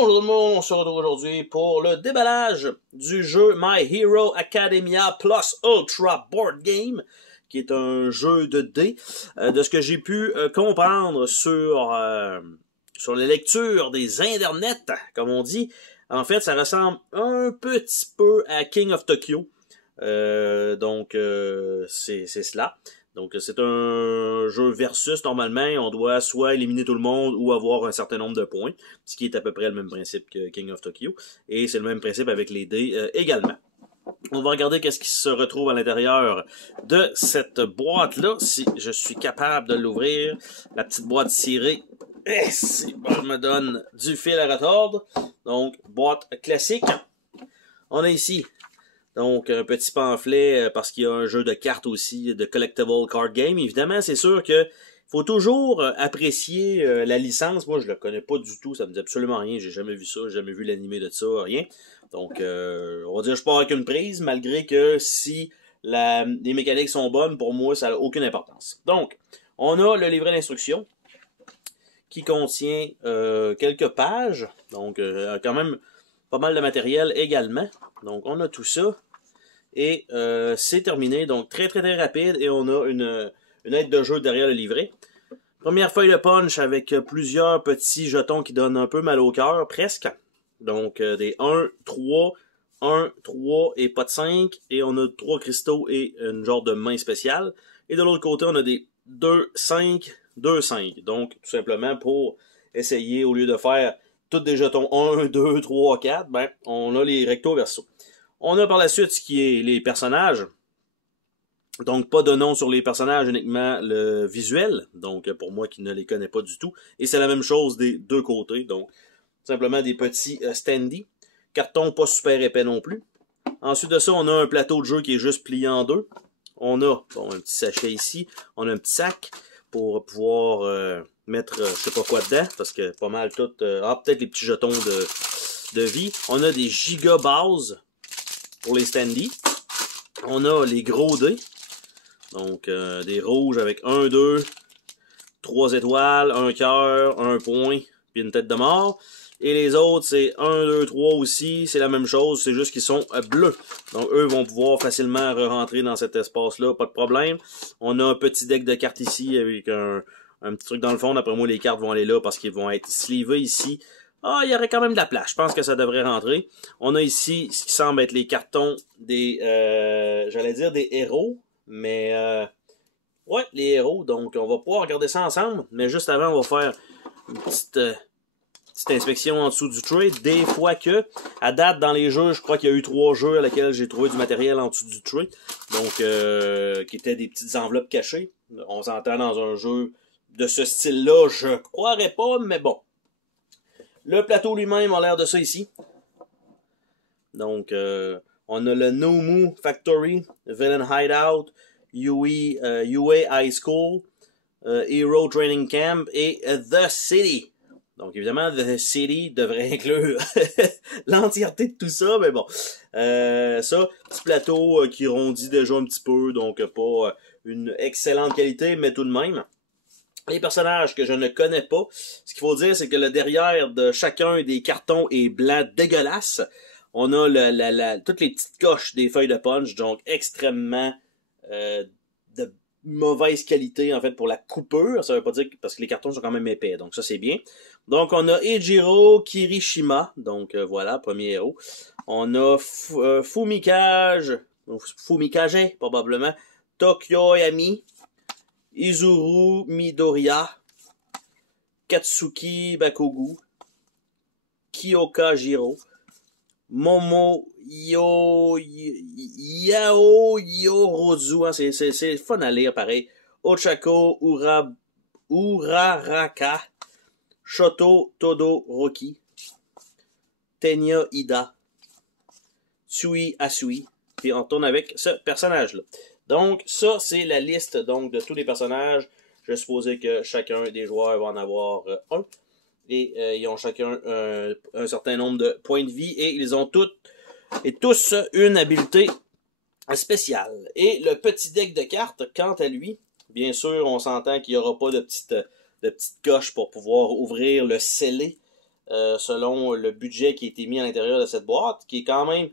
Bonjour tout le monde, on se retrouve aujourd'hui pour le déballage du jeu My Hero Academia Plus Ultra Board Game, qui est un jeu de dés. De ce que j'ai pu comprendre sur les lectures des internets, comme on dit, en fait, ça ressemble un petit peu à King of Tokyo. Donc, c'est cela. Donc, c'est un jeu versus, normalement, on doit soit éliminer tout le monde ou avoir un certain nombre de points, ce qui est à peu près le même principe que King of Tokyo, et c'est le même principe avec les dés également. On va regarder qu'est-ce qui se retrouve à l'intérieur de cette boîte-là, si je suis capable de l'ouvrir. La petite boîte cirée, c'est bon, me donne du fil à retordre. Donc, boîte classique. On a ici donc, un petit pamphlet, parce qu'il y a un jeu de cartes aussi, de collectible card game. Évidemment, c'est sûr que faut toujours apprécier la licence. Moi, je le connais pas du tout, ça me dit absolument rien. J'ai jamais vu ça, j'ai jamais vu l'animé de ça, rien. Donc, on va dire je pars avec une prise, malgré que si les mécaniques sont bonnes, pour moi, ça n'a aucune importance. Donc, on a le livret d'instruction qui contient quelques pages. Donc, quand même pas mal de matériel également. Donc, on a tout ça. Et c'est terminé. Donc, très rapide. Et on a une aide de jeu derrière le livret. Première feuille de punch avec plusieurs petits jetons qui donnent un peu mal au cœur, presque. Donc, des 1, 3, 1, 3 et pas de 5. Et on a 3 cristaux et une genre de main spéciale. Et de l'autre côté, on a des 2, 5, 2, 5. Donc, tout simplement pour essayer, au lieu de faire tous des jetons 1, 2, 3, 4, ben, on a les recto verso. On a par la suite ce qui est les personnages. Donc, pas de nom sur les personnages, uniquement le visuel. Donc, pour moi qui ne les connais pas du tout. Et c'est la même chose des deux côtés. Donc, simplement des petits standees. Carton pas super épais non plus. Ensuite de ça, on a un plateau de jeu qui est juste plié en deux. On a un petit sachet ici. On a un petit sac pour pouvoir mettre je sais pas quoi dedans. Parce que pas mal tout... peut-être les petits jetons de vie. On a des giga bases pour les standees. On a les gros dés. Donc, des rouges avec 1, 2, 3 étoiles, un cœur, un point, puis une tête de mort. Et les autres, c'est 1, 2, 3 aussi. C'est la même chose, c'est juste qu'ils sont bleus. Donc, eux vont pouvoir facilement rentrer dans cet espace-là, pas de problème. On a un petit deck de cartes ici avec un petit truc dans le fond. D'après moi, les cartes vont aller là parce qu'ils vont être slivées ici. Ah, il y aurait quand même de la place. Je pense que ça devrait rentrer. On a ici ce qui semble être les cartons des, j'allais dire des héros, mais ouais, les héros. Donc, on va pouvoir regarder ça ensemble. Mais juste avant, on va faire une petite inspection en dessous du tray. Des fois que, à date dans les jeux, je crois qu'il y a eu 3 jeux à lesquels j'ai trouvé du matériel en dessous du tray. Donc, qui étaient des petites enveloppes cachées. On s'entend dans un jeu de ce style-là, je croirais pas, mais bon. Le plateau lui-même a l'air de ça ici. Donc, on a le Nomu Factory, Villain Hideout, UA High School, Hero Training Camp et The City. Donc, évidemment, The City devrait inclure l'entièreté de tout ça, mais bon. Ça, petit plateau qui rondit déjà un petit peu, donc pas une excellente qualité, mais tout de même. Les personnages que je ne connais pas, ce qu'il faut dire, c'est que le derrière de chacun des cartons est blanc dégueulasse. On a toutes les petites coches des feuilles de punch, donc extrêmement de mauvaise qualité en fait pour la coupure. Ça veut pas dire parce que les cartons sont quand même épais, donc ça c'est bien. Donc on a Ejiro Kirishima, donc voilà, premier héros. On a Fumikage, probablement, Tokyoyami, Izuru Midoriya, Katsuki Bakugo, Kyoka Jiro, Momo Yao Yorozu, hein, c'est fun à lire pareil, Ochako Uraraka, Shoto Todoroki, Tenya Ida, Tsui Asui, puis on tourne avec ce personnage-là. Donc, ça, c'est la liste donc de tous les personnages. Je supposais que chacun des joueurs va en avoir un. Et ils ont chacun un certain nombre de points de vie. Et ils ont tous une habileté spéciale. Et le petit deck de cartes, quant à lui, bien sûr, on s'entend qu'il n'y aura pas de petite coche pour pouvoir ouvrir le scellé selon le budget qui a été mis à l'intérieur de cette boîte, qui est quand même,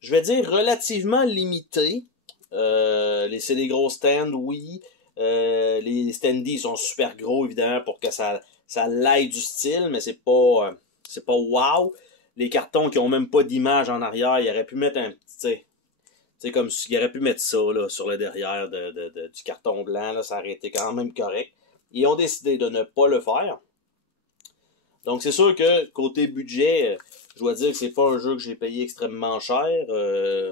je vais dire, relativement limité. C'est des gros stands, oui. Les standees sont super gros, évidemment, pour que ça l'aille du style, mais c'est pas wow. Les cartons qui ont même pas d'image en arrière, il aurait pu mettre un petit, c'est comme s'il aurait pu mettre ça là, sur le derrière du carton blanc, là, ça aurait été quand même correct. Ils ont décidé de ne pas le faire. Donc c'est sûr que côté budget, je dois dire que c'est pas un jeu que j'ai payé extrêmement cher.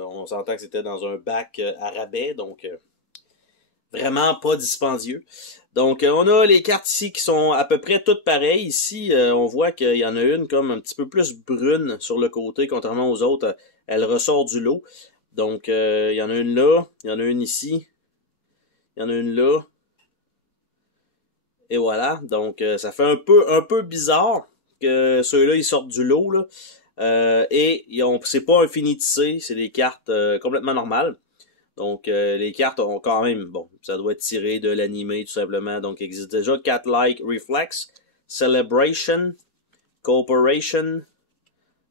On s'entend que c'était dans un bac à rabais, donc vraiment pas dispendieux. Donc on a les cartes ici qui sont à peu près toutes pareilles. Ici, on voit qu'il y en a une comme un petit peu plus brune sur le côté, contrairement aux autres. Elle ressort du lot. Donc il y en a une là, il y en a une ici, il y en a une là. Et voilà, donc ça fait un peu bizarre que ceux-là ils sortent du lot là. Et c'est pas un finitissé, c'est des cartes complètement normales. Donc les cartes ont quand même, bon, ça doit être tiré de l'animé tout simplement. Donc il existe déjà Cat-like Reflex, Celebration, Cooperation,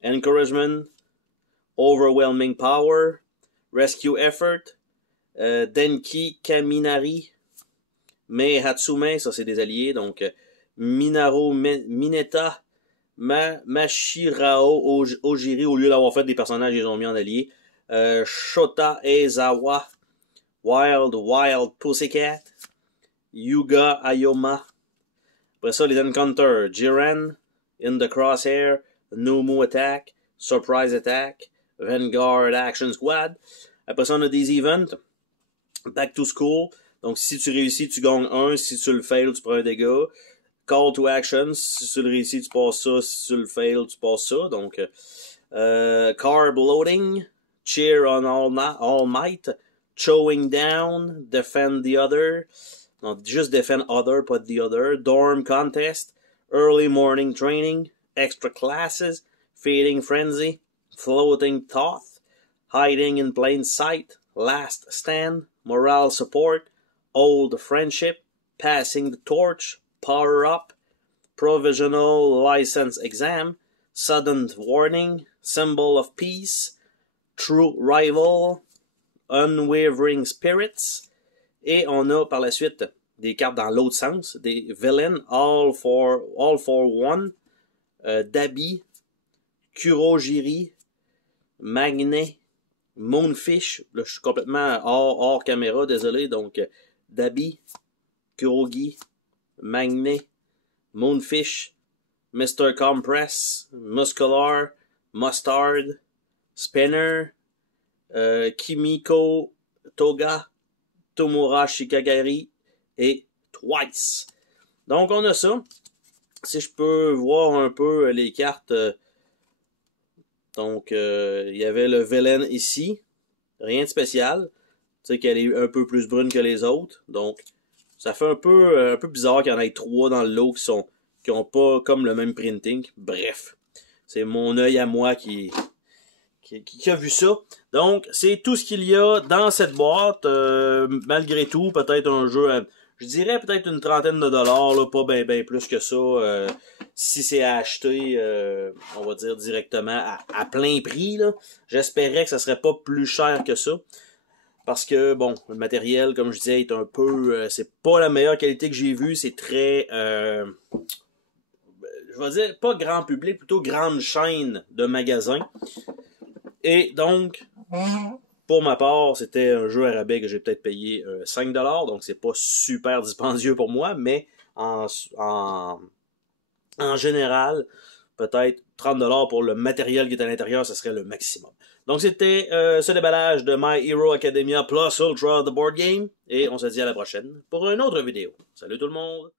Encouragement, Overwhelming Power, Rescue Effort, Denki Kaminari, Mei Hatsume, ça c'est des alliés, donc Minaro Mineta, Mashirao Ojiri, au lieu d'avoir fait des personnages, ils ont mis en alliés. Shota Ezawa, Wild Pussycat, Yuga Ayoma. Après ça, les Encounters, Jiren, In the Crosshair, Nomu Attack, Surprise Attack, Vanguard Action Squad. Après ça, on a des events. Back to School. Donc, si tu réussis, tu gagnes 1. Si tu le fails, tu prends un dégât. Call to Action. Si tu le réussis, tu passes ça. Si tu le fails, tu passes ça. Donc, Carb Loading. Cheer on all Might. Chowing Down. Defend the Other. Non, juste Defend Other, pas the Other. Dorm Contest. Early Morning Training. Extra Classes. Feeding Frenzy. Floating Thought. Hiding in Plain Sight. Last Stand. Morale Support. Old Friendship. Passing the Torch. Power Up. Provisional License Exam. Sudden Warning. Symbol of Peace. True Rival. Unwavering Spirits. Et on a par la suite des cartes dans l'autre sens. Des Villain. All for One. Dabi. Kurogiri. Magnet. Moonfish, là je suis complètement hors caméra, désolé, donc Dabi, Kurogi, Magnet, Moonfish, Mr. Compress, Muscular, Mustard, Spinner, Kimiko Toga, Tomura Shikagari et Twice. Donc on a ça. Si je peux voir un peu les cartes... Donc, il y avait le Villain ici. Rien de spécial. Tu sais qu'elle est un peu plus brune que les autres. Donc, ça fait un peu bizarre qu'il y en ait 3 dans le lot qui ont pas comme le même printing. Bref, c'est mon œil à moi qui a vu ça. Donc, c'est tout ce qu'il y a dans cette boîte. Malgré tout, peut-être un jeu... je dirais peut-être une trentaine de dollars, là, pas ben plus que ça. Si c'est à acheter, on va dire directement à plein prix, là, j'espérais que ça serait pas plus cher que ça. Parce que, bon, le matériel, comme je disais, est un peu... c'est pas la meilleure qualité que j'ai vue. C'est très... je vais dire, pas grand public, plutôt grande chaîne de magasins. Et donc... Pour ma part, c'était un jeu à rabais que j'ai peut-être payé 5$, donc c'est pas super dispendieux pour moi, mais en général, peut-être 30$ pour le matériel qui est à l'intérieur, ce serait le maximum. Donc c'était ce déballage de My Hero Academia plus Ultra The Board Game, et on se dit à la prochaine pour une autre vidéo. Salut tout le monde!